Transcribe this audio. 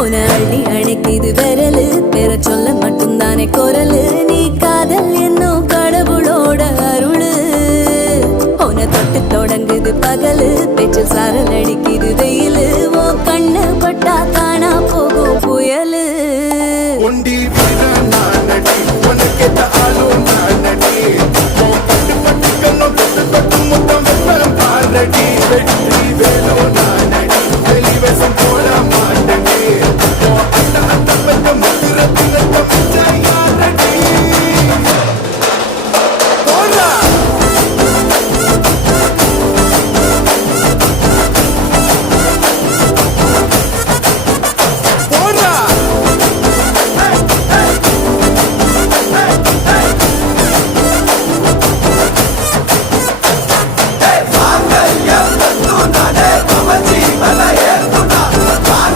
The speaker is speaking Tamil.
உன அள்ளி அணைக்குது விரலு பெற சொல்ல மட்டும்தானே குரலு நீ காதல் என்னும் கடவுளோட அருளு உன தொட்டு தொடங்குது பகலு பேச்சில் சாரல் அடிக்குது வெயிலு ஓ கண்ணு பட்டா காணா போகும் புயலு ஒண்டி வீரன் நானடி உனக்கேத்த ஆளும் நானடி பட்டு பட்டு கண்ணம் தொட்டு தொட்டு முத்தம் வெப்பம் பாரடி வெற்றி வேலோ